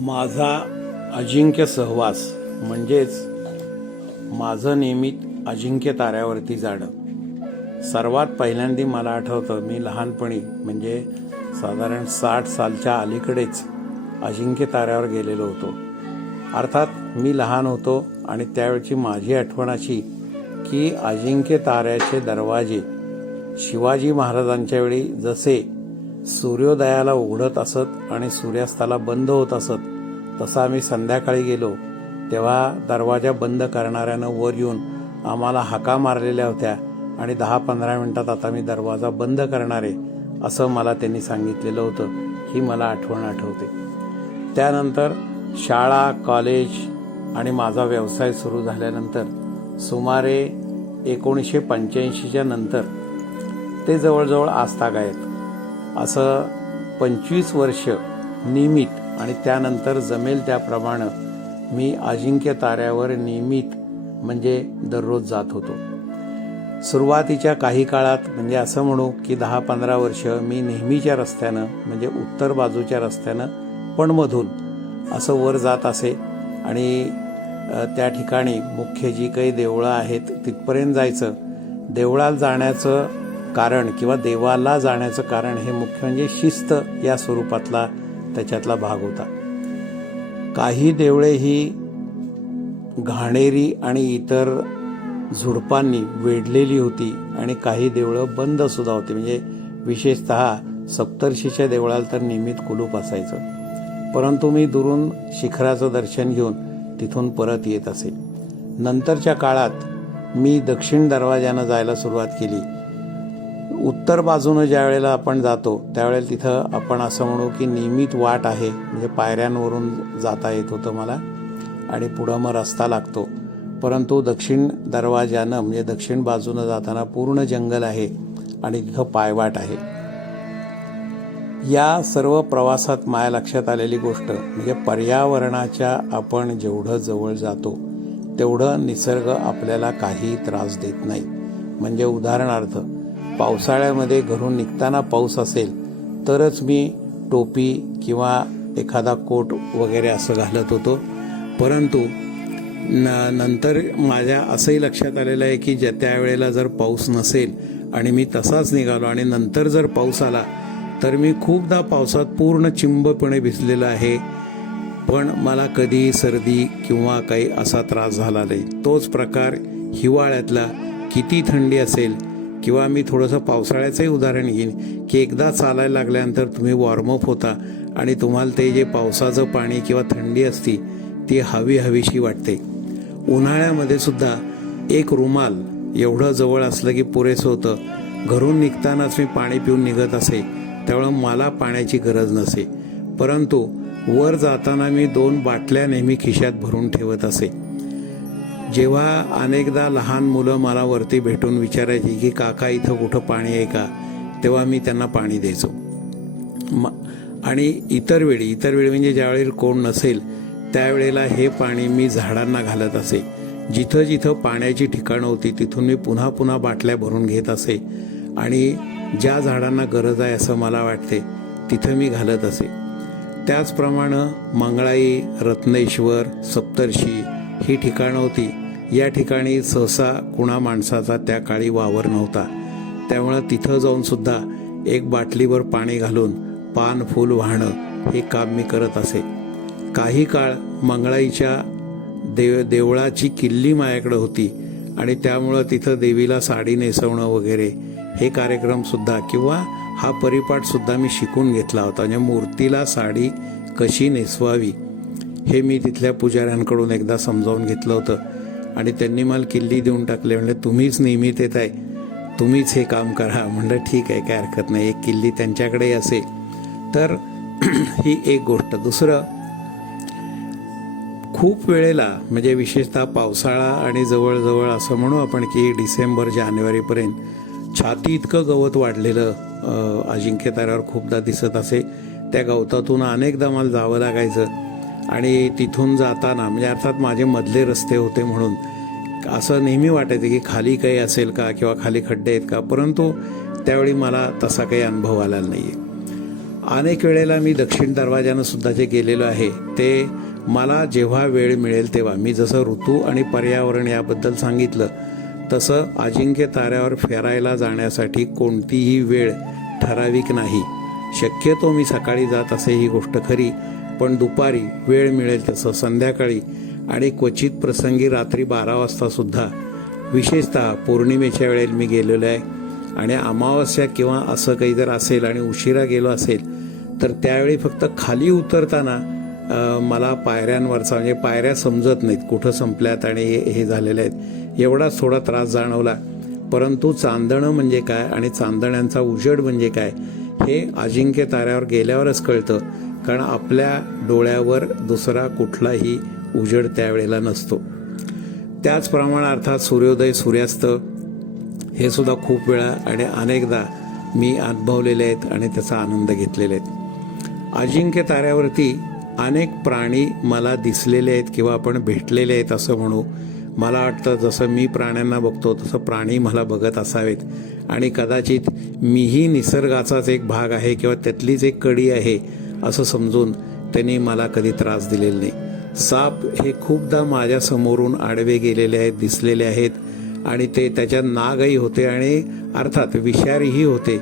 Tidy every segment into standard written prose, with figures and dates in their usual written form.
माझा अजिंक्य सहवास म्हणजेच माझं नियमित अजिंक्य ताऱ्यावरती जाणं। सर्वात पहिल्यांदा मला आठवतं, मी लहानपणी म्हणजे साधारण 60 सालच्या अलीकडेच अजिंक्य ताऱ्यावर गेलेलो होतो। अर्थात मी लहान होतो आणि त्यावेळची माझी आठवण अशी की अजिंक्य ताऱ्याचे दरवाजे शिवाजी महाराजांच्या वेळी जसे सूर्योदयाला उघडत असत आणि सूर्यास्ताला बंद होत असत, तसं आम्ही संध्याकाळी गेलो तेव्हा दरवाजा बंद करणाऱ्यानं वर येऊन आम्हाला हाका मारलेल्या होत्या आणि 10-15 मिनिटात आता मी दरवाजा बंद करणार आहे असं मला त्यांनी सांगितलेलं होतं। ही मला आठवते। त्यानंतर शाळा, कॉलेज आणि माझा व्यवसाय सुरू झाल्यानंतर सुमारे 1985च्या नंतर ते जवळजवळ आजतागायत असं 25 वर्ष नियमित आणि त्यानंतर जमेल त्याप्रमाणे मी अजिंक्य ताऱ्यावर नियमित म्हणजे दररोज जात होतो। सुरुवातीच्या काही काळात म्हणजे असं म्हणू की 10-15 वर्ष मी नेहमीच्या रस्त्यानं म्हणजे उत्तर बाजूच्या रस्त्यानं पणमधून असं वर जात असे आणि त्या ठिकाणी मुख्य जी काही देवळं आहेत तिथपर्यंत जायचं। देवळाला जाण्याचं कारण किंवा देवाला जाण्याचं कारण हे मुख्य म्हणजे शिस्त या स्वरूपातला त्याच्यातला भाग होता। काही देवळे ही घाणेरी आणि इतर झुडपांनी वेढलेली होती आणि काही देवळं बंद सुद्धा होती, म्हणजे विशेषतः सप्तर्षीच्या देवळाला तर नियमित कुलूप असायचं। परंतु मी दुरून शिखराचं दर्शन घेऊन तिथून परत येत असे। नंतरच्या काळात मी दक्षिण दरवाजानं जायला सुरुवात केली। उत्तर बाजूनं ज्या वेळेला आपण जातो त्यावेळेला तिथं आपण असं म्हणू की नियमित वाट आहे, म्हणजे पायऱ्यांवरून जाता येत होतं मला आणि पुढं मग रस्ता लागतो। परंतु दक्षिण दरवाजानं म्हणजे दक्षिण बाजूनं जाताना पूर्ण जंगल आहे आणि तिथं पायवाट आहे। या सर्व प्रवासात माझ्या लक्षात आलेली गोष्ट म्हणजे पर्यावरणाच्या आपण जेवढं जवळ जातो तेवढं निसर्ग आपल्याला काही त्रास देत नाही। म्हणजे उदाहरणार्थ पावसाळ्यामध्ये घरून निघताना पाऊस असेल तरच मी टोपी किंवा एखादा कोट वगैरे असं घालत होतो। परंतु नंतर माझ्या असंही लक्षात आलेलं आहे की त्यावेळेला जर पाऊस नसेल आणि मी तसाच निघालो आणि नंतर जर पाऊस आला तर मी खूपदा पावसात पूर्ण चिंबपणे भिजलेला आहे, पण मला कधी सर्दी किंवा काही असा त्रास झाला नाही। तोच प्रकार हिवाळ्यातला किती थंडी असेल किंवा मी थोडंसं पावसाळ्याचंही उदाहरण घेईन की एकदा चालायला लागल्यानंतर तुम्ही वॉर्मअप होता आणि तुम्हाला ते जे पावसाचं पाणी किंवा थंडी असती ती हवीशी वाटते। उन्हाळ्यामध्ये सुद्धा एक रुमाल एवढं जवळ असलं की पुरेसं होतं। घरून निघतानाच मी पाणी पिऊन निघत असे, त्यामुळं मला पाण्याची गरज नसे। परंतु वर जाताना मी 2 बाटल्या नेहमी खिशात भरून ठेवत असे। जेव्हा अनेकदा लहान मुलं मला वरती भेटून विचारायची की काका इथं कुठं पाणी आहे का, तेव्हा मी त्यांना पाणी द्यायचो। आणि इतर वेळी म्हणजे ज्यावेळी कोण नसेल त्यावेळेला हे पाणी मी झाडांना घालत असे। जिथं जिथं पाण्याची ठिकाणं होती तिथून मी पुन्हा बाटल्या भरून घेत असे आणि ज्या झाडांना गरज आहे असं मला वाटते तिथं मी घालत असे। त्याचप्रमाणे मंगळाई, रत्नेश्वर, सप्तर्षी ही ठिकाणं होती। या ठिकाणी सहसा कुणा माणसाचा त्या काळी वावर नव्हता, त्यामुळं तिथं जाऊन सुद्धा एक बाटलीवर पाणी घालून पान फूल वाहणं हे काम मी करत असे। काही काळ मंगळाईच्या देवळाची किल्ली माझ्याकडे होती आणि त्यामुळं तिथं देवीला साडी नेसवणं वगैरे हे कार्यक्रमसुद्धा किंवा हा परिपाठसुद्धा मी शिकून घेतला होता। म्हणजे मूर्तीला साडी कशी नेसवावी हे मी तिथल्या पुजाऱ्यांकडून एकदा समजावून घेतलं होतं आणि त्यांनी मला किल्ली देऊन टाकले। म्हणजे तुम्हीच नियमित येत आहे, तुम्हीच हे काम करा। म्हणलं ठीक आहे, काय हरकत नाही। एक किल्ली त्यांच्याकडे असेल तर ही एक गोष्ट। दुसरं, खूप वेळेला म्हणजे विशेषतः पावसाळा आणि जवळजवळ असं म्हणू आपण की डिसेंबर-जानेवारीपर्यंत छाती इतकं गवत वाढलेलं अजिंक्य ताऱ्यावर खूपदा दिसत असे। त्या गवतातून अनेकदा मला जावं लागायचं आणि तिथून जाताना म्हणजे अर्थात माझे मधले रस्ते होते म्हणून असं नेहमी वाटायचं की खाली काही असेल का किंवा खाली खड्डे आहेत का, परंतु त्यावेळी मला तसा काही अनुभव आलेला नाही आहे। अनेक वेळेला मी दक्षिण दरवाजानं सुद्धा जे गेलेलो आहे ते मला जेव्हा वेळ मिळेल तेव्हा, मी जसं ऋतू आणि पर्यावरण याबद्दल सांगितलं तसं अजिंक्य ताऱ्यावर फिरायला जाण्यासाठी कोणतीही वेळ ठराविक नाही. शक्यतो मी सकाळी जात असे ही गोष्ट खरी, पण दुपारी वेळ मिळेल तसं, संध्याकाळी आणि क्वचित प्रसंगी रात्री 12 वाजता सुद्धा, विशेषतः पौर्णिमेच्या वेळेला मी गेलेलो आहे. आणि अमावस्या किंवा असं काही जर असेल आणि उशिरा गेलो असेल तर त्यावेळी फक्त खाली उतरताना मला पायऱ्यांवरचा म्हणजे पायऱ्या समजत नाहीत कुठं संपल्यात आणि हे झालेले आहेत एवढाच थोडा त्रास जाणवला. परंतु चांदणं म्हणजे काय आणि चांदण्यांचा उजेड म्हणजे काय हे अजिंक्य ताऱ्यावर गेल्यावरच कळतं, कारण आपल्या डोळ्यावर दुसरा कुठलाही उजेड त्यावेळेला नसतो. त्याचप्रमाणे अर्थात सूर्योदय सूर्यास्त हे सुद्धा खूप वेळा आणि अनेकदा मी अनुभवलेले आहेत आणि त्याचा आनंद घेतलेला आहे. अजिंक्य ताऱ्यावरती अनेक प्राणी मला दिसलेले आहेत किंवा आपण भेटलेले आहेत असं म्हणू. मला वाटतं जसं मी प्राण्यांना बघतो तसं प्राणी मला बघत असावेत आणि कदाचित मीही निसर्गाचाच एक भाग आहे किंवा त्यातलीच एक कडी आहे असं समजून त्यांनी मला कधी त्रास दिलेला नाही. साप हे खूपदा माझ्या समोरून आडवे गेलेले आहेत, दिसलेले आहेत आणि ते त्याच्यात नागही होते आणि अर्थात विषारीही होते,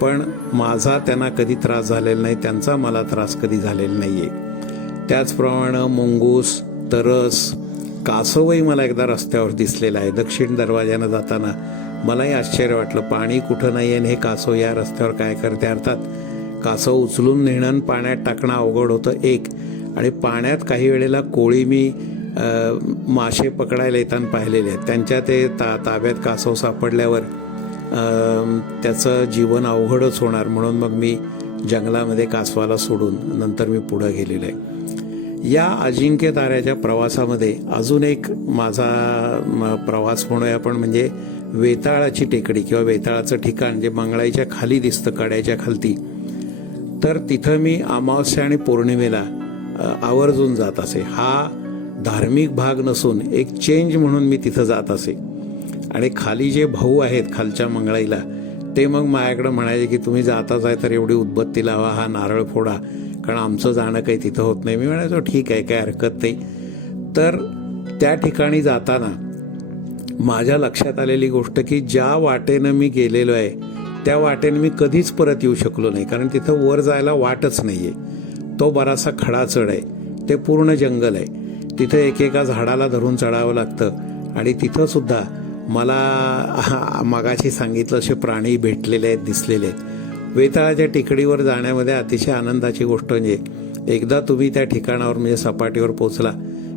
पण माझा त्यांना कधी त्रास झालेला नाही, त्यांचा मला त्रास कधी झालेला नाही आहे. त्याचप्रमाणे मुंगूस, तरस, कासवही मला एकदा रस्त्यावर दिसलेला आहे. दक्षिण दरवाजानं जाताना मलाही आश्चर्य वाटलं, पाणी कुठं नाही आणि हे कासव या रस्त्यावर काय करते. अर्थात कासव उचलून नेणं आणि पाण्यात टाकणं अवघड होतं एक, आणि पाण्यात काही वेळेला कोळी मी मासे पकडायला येताना पाहिलेले आहेत. त्यांच्या ते ताब्यात कासव सापडल्यावर त्याचं जीवन अवघडच होणार, म्हणून मग मी जंगलामध्ये कासवाला सोडून नंतर मी पुढं गेलेलो आहे. या अजिंक्य ताऱ्याच्या प्रवासामध्ये अजून एक माझा प्रवास म्हणूया आपण, म्हणजे वेताळाची टेकडी किंवा वेताळाचं ठिकाण जे मंगळाईच्या खाली दिसतं, कड्याच्या खालती. तर तिथं मी अमावस्या आणि पौर्णिमेला आवर्जून जात असे. हा धार्मिक भाग नसून एक चेंज म्हणून मी तिथं जात असे. आणि खाली जे भाऊ आहेत खालच्या मंगळाईला, ते मग माझ्याकडं म्हणायचे की तुम्ही जाताच आहे तर एवढी उदबत्ती लावा, हा नारळ फोडा, कारण आमचं जाणं काही तिथं होत नाही. मी म्हणायचो ठीक आहे, काय हरकत नाही. तर त्या ठिकाणी जाताना माझ्या लक्षात आलेली गोष्ट की ज्या वाटेनं मी गेलेलो आहे त्या वाटेनं मी कधीच परत येऊ शकलो नाही, कारण तिथं वर जायला वाटच नाही आहे. तो बराचसा खडा चढ आहे, ते पूर्ण जंगल आहे, तिथं एकेका झाडाला धरून चढावं लागतं. आणि तिथं सुद्धा मला मगाशी सांगितलं असे प्राणी भेटलेले आहेत, दिसलेले आहेत. वेताळाच्या टेकडीवर जाण्यामध्ये अतिशय आनंदाची गोष्ट म्हणजे एकदा तुम्ही त्या ठिकाणावर म्हणजे सपाटीवर पोचला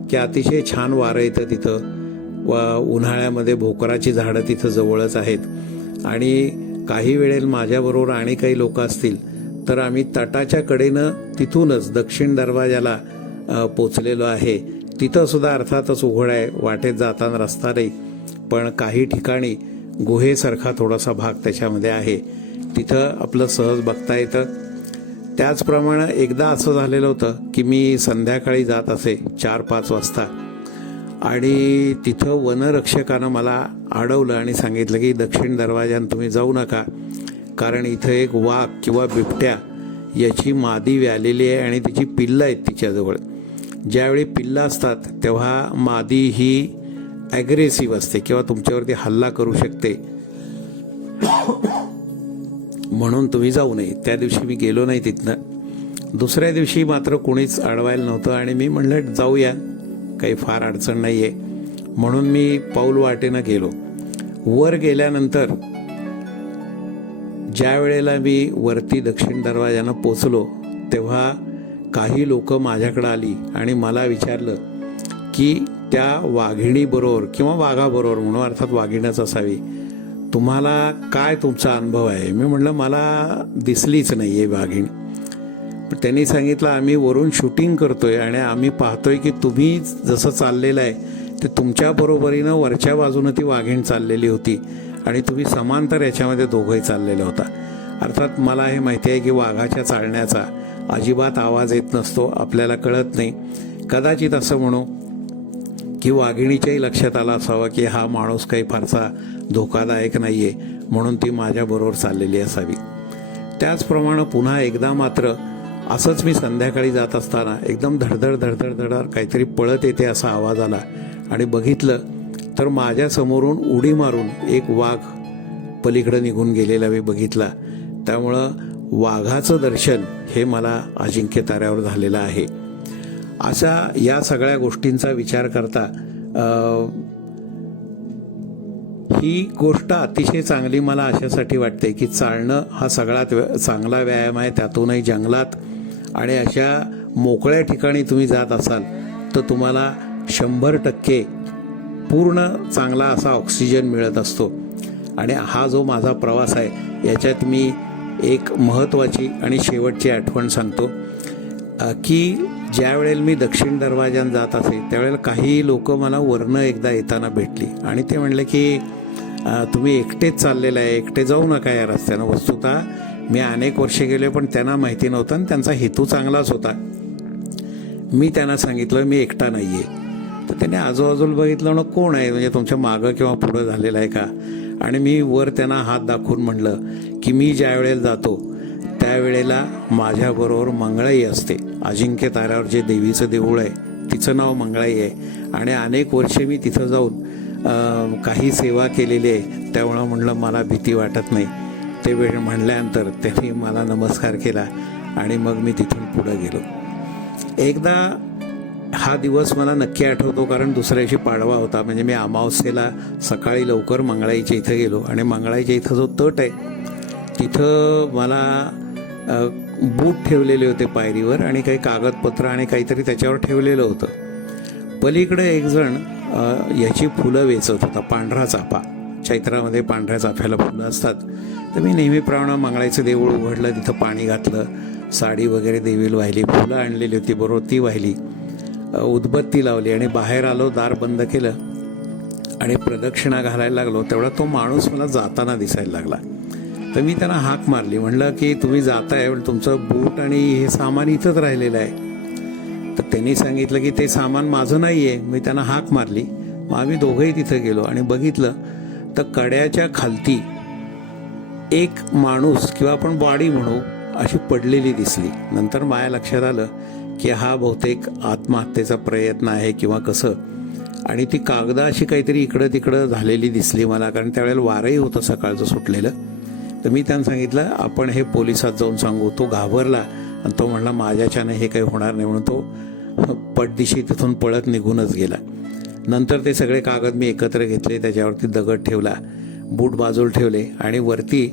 की अतिशय छान वारं येतं तिथं. उन्हाळ्यामध्ये भोकराची झाडं तिथं जवळच आहेत. आणि काही वेळेला माझ्याबरोबर आणि काही लोक असतील तर आम्ही तटाच्या कडेनं तिथूनच दक्षिण दरवाजाला पोचलेलो आहे. तिथं सुद्धा अर्थातच उघड आहे, वाटेत जाताना रस्ता नाही, पण काही ठिकाणी गुहेसारखा थोडासा भाग त्याच्यामध्ये आहे, तिथं आपलं सहज बघता येतं. त्याचप्रमाणे एकदा असं झालेलं होतं की मी संध्याकाळी जात असे 4-5 वाजता, आणि तिथं वनरक्षकानं मला अडवलं आणि सांगितलं की दक्षिण दरवाजानं तुम्ही जाऊ नका, कारण इथं एक वाघ किंवा बिबट्या याची मादी व्यालेली आहे आणि तिची पिल्लं आहेत तिच्याजवळ. ज्यावेळी पिल्लं असतात तेव्हा मादी ही ॲग्रेसिव्ह असते किंवा तुमच्यावरती हल्ला करू शकते, म्हणून तुम्ही जाऊ नये. त्या दिवशी मी गेलो नाही तिथनं. दुसऱ्या दिवशी मात्र कोणीच अडवायला नव्हतं आणि मी म्हणलं जाऊया, काही फार अडचण नाही आहे, म्हणून मी पाऊल वाटेनं गेलो. वर गेल्यानंतर ज्या वेळेला मी वरती दक्षिण दरवाजानं पोचलो तेव्हा काही लोक माझ्याकडे आली आणि मला विचारलं की त्या वाघिणीबरोबर किंवा वाघाबरोबर म्हणून, अर्थात वाघिणीच असावी, तुम्हाला काय तुमचा अनुभव आहे. मी म्हटलं मला दिसलीच नाही आहे वाघीण. पण त्यांनी सांगितलं आम्ही वरून शूटिंग करतोय आणि आम्ही पाहतोय की तुम्ही जसं चाललेलं आहे ते तुमच्या बरोबरीनं वरच्या बाजूनं ती वाघीण चाललेली होती आणि तुम्ही समांतर याच्यामध्ये दोघंही चाललेला होता. अर्थात मला हे माहिती आहे की वाघाच्या चालण्याचा अजिबात आवाज येत नसतो, आपल्याला कळत नाही. कदाचित असं म्हणू की वाघिणीच्याही लक्षात आलं असावं की हा माणूस काही फारसा धोकादायक नाही आहे, म्हणून ती माझ्याबरोबर चाललेली असावी. त्याचप्रमाणे पुन्हा एकदा मात्र असंच मी संध्याकाळी जात असताना एकदम धडधड धडधड धडधड काहीतरी पळत येते असा आवाज आला आणि बघितलं तर माझ्या समोरून उडी मारून एक वाघ पलीकडे निघून गेलेला मी बघितला. त्यामुळं वाघाचं दर्शन हे मला अजिंक्य ताऱ्यावर झालेलं आहे. अशा या सगळ्या गोष्टींचा विचार करता ही गोष्ट अतिशय चांगली मला अशासाठी वाटते की चालणं हा सगळ्यात चांगला व्यायाम आहे. त्यातूनही जंगलात आणि अशा मोकळ्या ठिकाणी तुम्ही जात असाल तर तुम्हाला 100% पूर्ण चांगला असा ऑक्सिजन मिळत असतो. आणि हा जो माझा प्रवास आहे याच्यात मी एक महत्त्वाची आणि शेवटची आठवण सांगतो की ज्या वेळेला मी दक्षिण दरवाजाने जात असे त्यावेळेला काही लोक मला वरनं एकदा येताना भेटली आणि ते म्हणले की तुम्ही एकटेच चाललेलं आहे, एकटे जाऊ नका या रस्त्यानं. वस्तुतः मी अनेक वर्षे गेले पण त्यांना माहिती नव्हतं आणि त्यांचा हेतू चांगलाच होता. मी त्यांना सांगितलं मी एकटा नाही आहे. तर त्याने आजूबाजूला बघितलं ना कोण आहे, म्हणजे तुमच्या मागं किंवा पुढं झालेलं आहे का. आणि मी वर त्यांना हात दाखवून म्हणलं की मी ज्या वेळेला जातो त्यावेळेला माझ्याबरोबर मंगळाई असते. अजिंक्य ताऱ्यावर जे देवीचं देऊळ आहे तिचं नाव मंगळाई आहे आणि अनेक वर्षे मी तिथं जाऊन काही सेवा केलेली आहे. त्यामुळं म्हणलं मला भीती वाटत नाही. ते वेळ म्हणल्यानंतर त्यांनी मला नमस्कार केला आणि मग मी तिथून पुढं गेलो. एकदा हा दिवस मला नक्की आठवतो कारण दुसऱ्या दिवशी पाडवा होता. म्हणजे मी अमावस्येला सकाळी लवकर मंगळाईच्या इथं गेलो आणि मंगळाईच्या इथं जो तट आहे तिथं मला बूट ठेवलेले होते पायरीवर आणि काही कागदपत्र आणि काहीतरी त्याच्यावर ठेवलेलं होतं. पलीकडे एक जण याची फुलं वेचत होता, पांढरा चाफा. चैत्रामध्ये पांढऱ्या चाफ्याला फुलं असतात. तर मी नेहमीप्रमाणे मंगळाईचं देऊळ उघडलं, तिथं पाणी घातलं, साडी वगैरे देवीला वाहिली, फुलं आणलेली होती बरोबर ती वाहिली, उदबत्ती लावली आणि बाहेर आलो, दार बंद केलं आणि प्रदक्षिणा घालायला लागलो. तेवढा तो माणूस मला जाताना दिसायला लागला. तर मी त्यांना हाक मारली, म्हणलं की तुम्ही जाताय पण तुमचं बूट आणि हे सामान इथंच राहिलेलं आहे. तर त्यांनी सांगितलं की ते सामान माझं नाही आहे. मी त्यांना हाक मारली. मग आम्ही दोघंही तिथं गेलो आणि बघितलं तर कड्याच्या खालती एक माणूस किंवा आपण बॉडी म्हणू अशी पडलेली दिसली. नंतर माझ्या लक्षात आलं की हा बहुतेक आत्महत्येचा प्रयत्न आहे किंवा कसं. आणि ती कागदा अशी काहीतरी इकडं तिकडं झालेली दिसली मला, कारण त्यावेळेला वारंही होतं सकाळचं सुटलेलं. तर मी त्यांना सांगितलं आपण हे पोलिसात जाऊन सांगू. तो घाबरला आणि तो म्हणला माझ्याच्याने हे काही होणार नाही, म्हणून तो पटदिशी तिथून पळत निघूनच गेला. नंतर ते सगळे कागद मी एकत्र घेतले, त्याच्यावरती दगड ठेवला, बूट बाजूला ठेवले आणि वरती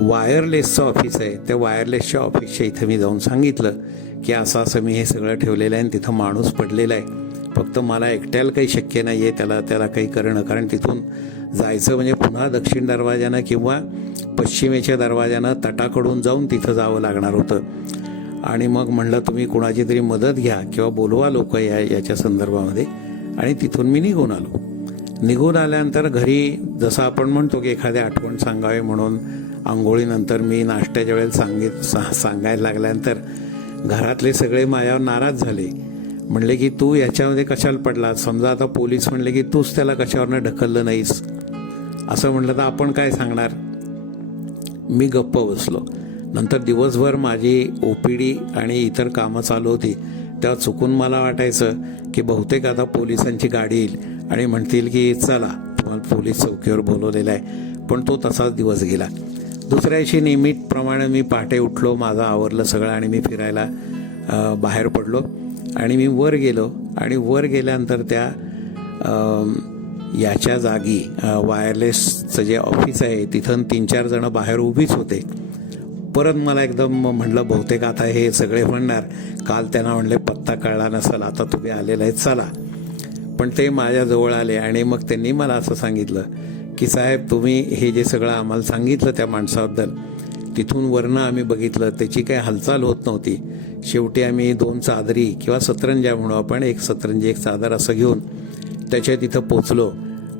वायरलेसचं ऑफिस आहे, त्या वायरलेसच्या ऑफिसच्या इथं मी जाऊन सांगितलं की असं असं मी हे सगळं ठेवलेलं आहे आणि तिथं माणूस पडलेला आहे. फक्त मला एकट्याला काही शक्य नाही आहे त्याला काही करणं, कारण तिथून जायचं म्हणजे पुन्हा दक्षिण दरवाजानं किंवा पश्चिमेच्या दरवाजानं तटाकडून जाऊन तिथं जावं लागणार होतं. आणि मग म्हणलं तुम्ही कुणाची तरी मदत घ्या किंवा बोलवा लोक याच्या संदर्भामध्ये. आणि तिथून मी निघून आलो. निघून आल्यानंतर घरी जसं आपण म्हणतो की एखादी आठवण सांगावी म्हणून आंघोळीनंतर मी नाश्त्याच्या वेळेला सांगायला लागल्यानंतर घरातले सगळे माझ्यावर नाराज झाले. म्हणले की तू याच्यामध्ये कशाला पडला. समजा आता पोलीस म्हणले की तूच त्याला कशावरनं ढकललं नाहीस असं म्हणलं तर आपण काय सांगणार. मी गप्प बसलो. नंतर दिवसभर माझी OPD आणि इतर कामं चालू होती. तेव्हा चुकून मला वाटायचं की बहुतेक आता पोलिसांची गाडी येईल आणि म्हणतील की चला तुम्हाला पोलीस चौकीवर बोलवलेलं आहे. पण तो तसाच दिवस गेला. दुसऱ्या दिवशी नियमितप्रमाणे मी पहाटे उठलो, माझं आवरलं सगळं आणि मी फिरायला बाहेर पडलो आणि मी वर गेलो. आणि वर गेल्यानंतर त्या याच्या जागी वायरलेसचं जे ऑफिस आहे तिथं 3-4 जणं बाहेर उभीच होते. परत मला एकदम म्हटलं बहुतेक आता हे सगळे म्हणणार काल त्यांना म्हणले पत्ता कळला नसेल, आता तुम्ही आलेला आहेत चला. पण ते माझ्याजवळ आले आणि मग त्यांनी मला असं सांगितलं की साहेब तुम्ही हे जे सगळं आम्हाला सांगितलं त्या माणसाबद्दल, तिथून वरनं आम्ही बघितलं त्याची काही हालचाल होत नव्हती. शेवटी आम्ही 2 चादरी किंवा सतरंजा म्हणू आपण, एक सतरंजी एक चादर असं घेऊन त्याच्या तिथं पोचलो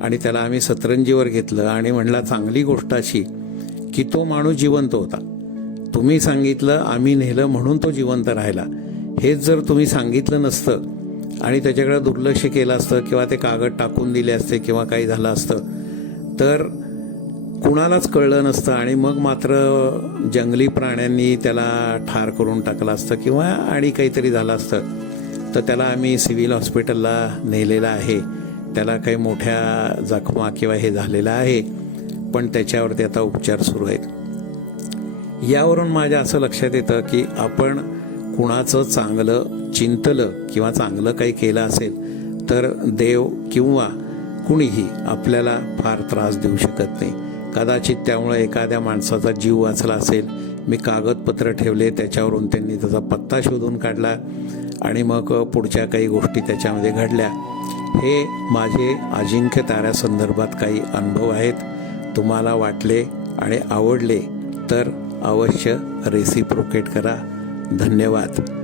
आणि त्याला आम्ही सतरंजीवर घेतलं आणि म्हणला चांगली गोष्ट अशी की तो माणूस जिवंत होता. तुम्ही सांगितलं आम्ही नेलं म्हणून तो जिवंत राहिला. हेच जर तुम्ही सांगितलं नसतं आणि त्याच्याकडे दुर्लक्ष केलं असतं किंवा ते कागद टाकून दिले असते किंवा काही झालं असतं तर कुणालाच कळलं नसतं आणि मग मात्र जंगली प्राण्यांनी त्याला ठार करून टाकलं असतं किंवा आणि काहीतरी झालं असतं, तर त्याला आम्ही सिव्हिल हॉस्पिटलला नेलेलं आहे. त्याला काही मोठ्या जखमा किंवा हे झालेलं आहे, पण त्याच्यावरती आता उपचार सुरू आहेत. यावरून माझ्या असं लक्षात येतं की आपण कुणाचं चांगलं चिंतलं किंवा चांगलं काही केलं असेल तर देव किंवा कुणीही आपल्याला फार त्रास देऊ शकत नाही. कदाचित त्यामुळे एखाद्या माणसाचा जीव वाचला असेल. मी कागदपत्र ठेवले, त्याच्यावरून त्यांनी त्याचा पत्ता शोधून काढला आणि मग पुढच्या काही गोष्टी त्याच्यामध्ये घडल्या. हे माझे अजिंक्य ताऱ्यासंदर्भात काही अनुभव आहेत. तुम्हाला वाटले आणि आवडले तर अवश्य रेसिप्रोकेट करा. धन्यवाद.